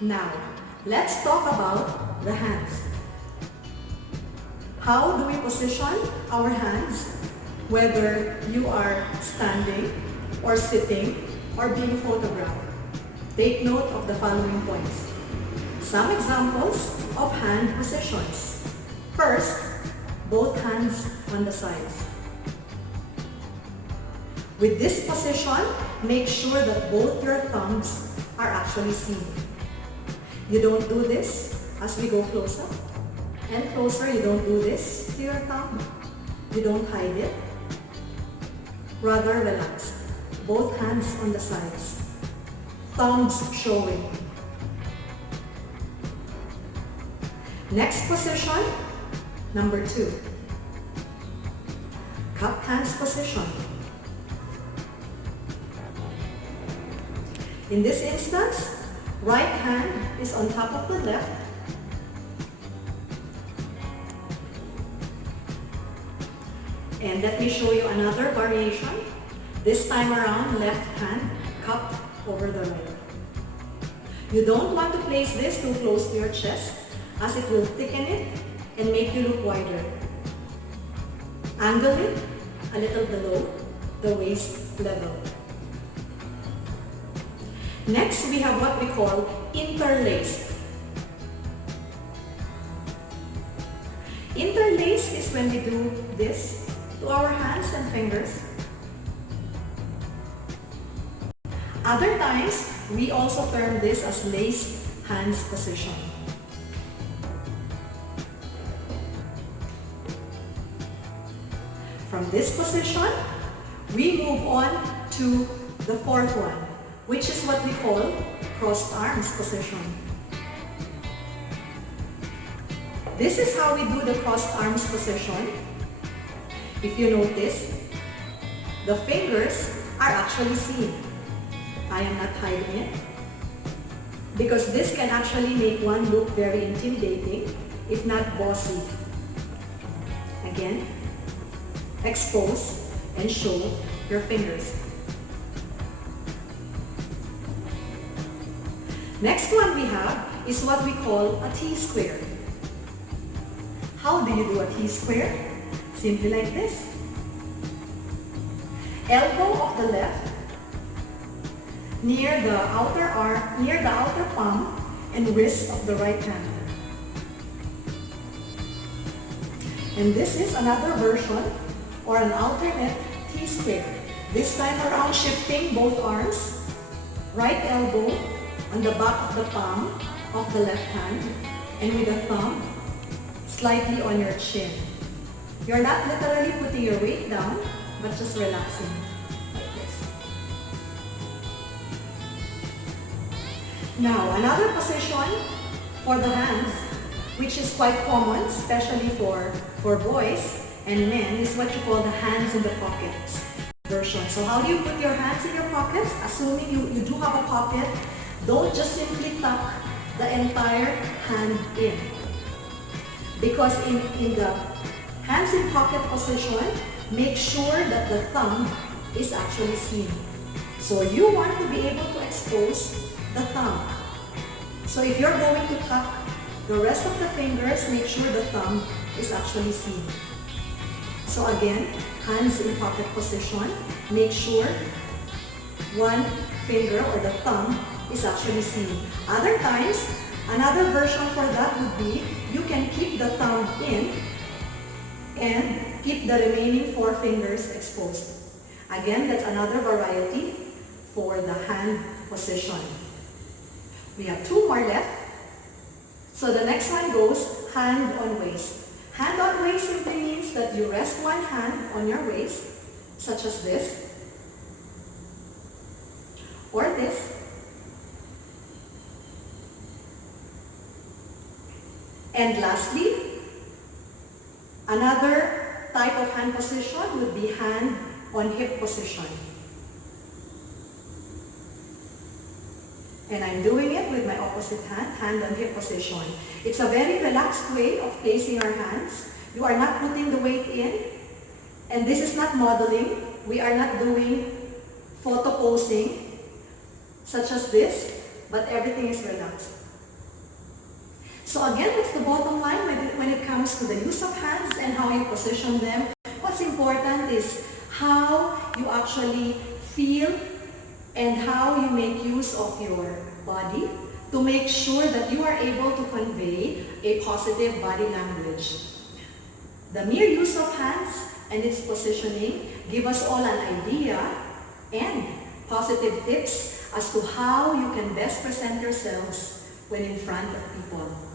Now, let's talk about the hands. How do we position our hands, whether you are standing or sitting or being photographed? Take note of the following points. Some examples of hand positions. First, both hands on the sides. With this position, make sure that both your thumbs are actually seen. You don't do this as we go closer and closer. You don't do this to your thumb. You don't hide it. Rather relaxed. Both hands on the sides. Thumbs showing. Next position, number 2. Cup hands position. In this instance, right hand is on top of the left. And let me show you another variation. This time around, left hand cupped over the right. You don't want to place this too close to your chest as it will thicken it and make you look wider. Angle it a little below the waist level. Next, we have what we call interlaced. Interlaced is when we do this to our hands and fingers. Other times, we also term this as laced hands position. From this position, we move on to the fourth one, which is what we call crossed arms position. This is how we do the crossed arms position. If you notice, the fingers are actually seen. I am not hiding it, because this can actually make one look very intimidating, if not bossy. Again, expose and show your fingers. Next one we have is what we call a T-square. How do you do a T-square? Simply like this. Elbow of the left near the outer arm, near the outer palm and wrist of the right hand. And this is another version or an alternate T-square. This time around, shifting both arms, right elbow on the back of the palm of the left hand and with the thumb slightly on your chin. You're not literally putting your weight down, but just relaxing like this. Now, another position for the hands, which is quite common, especially for boys and men, is what you call the hands in the pockets version. So how do you put your hands in your pockets? Assuming you do have a pocket, don't just simply tuck the entire hand in. Because in the hands in pocket position, make sure that the thumb is actually seen. So you want to be able to expose the thumb. So if you're going to tuck the rest of the fingers, make sure the thumb is actually seen. So again, hands in pocket position, make sure one finger or the thumb is actually seen. Other times, another version for that would be, you can keep the thumb in and keep the remaining 4 fingers exposed. Again, that's another variety for the hand position. We have 2 more left. So the next one goes hand on waist. Hand on waist simply means that you rest one hand on your waist, such as this, or this. And lastly, another type of hand position would be hand on hip position. And I'm doing it with my opposite hand, hand on hip position. It's a very relaxed way of placing our hands. You are not putting the weight in. And this is not modeling. We are not doing photo posing, such as this, but everything is relaxed. So again, what's the bottom line when it comes to the use of hands and how you position them? What's important is how you actually feel and how you make use of your body to make sure that you are able to convey a positive body language. The mere use of hands and its positioning give us all an idea and positive tips as to how you can best present yourselves when in front of people.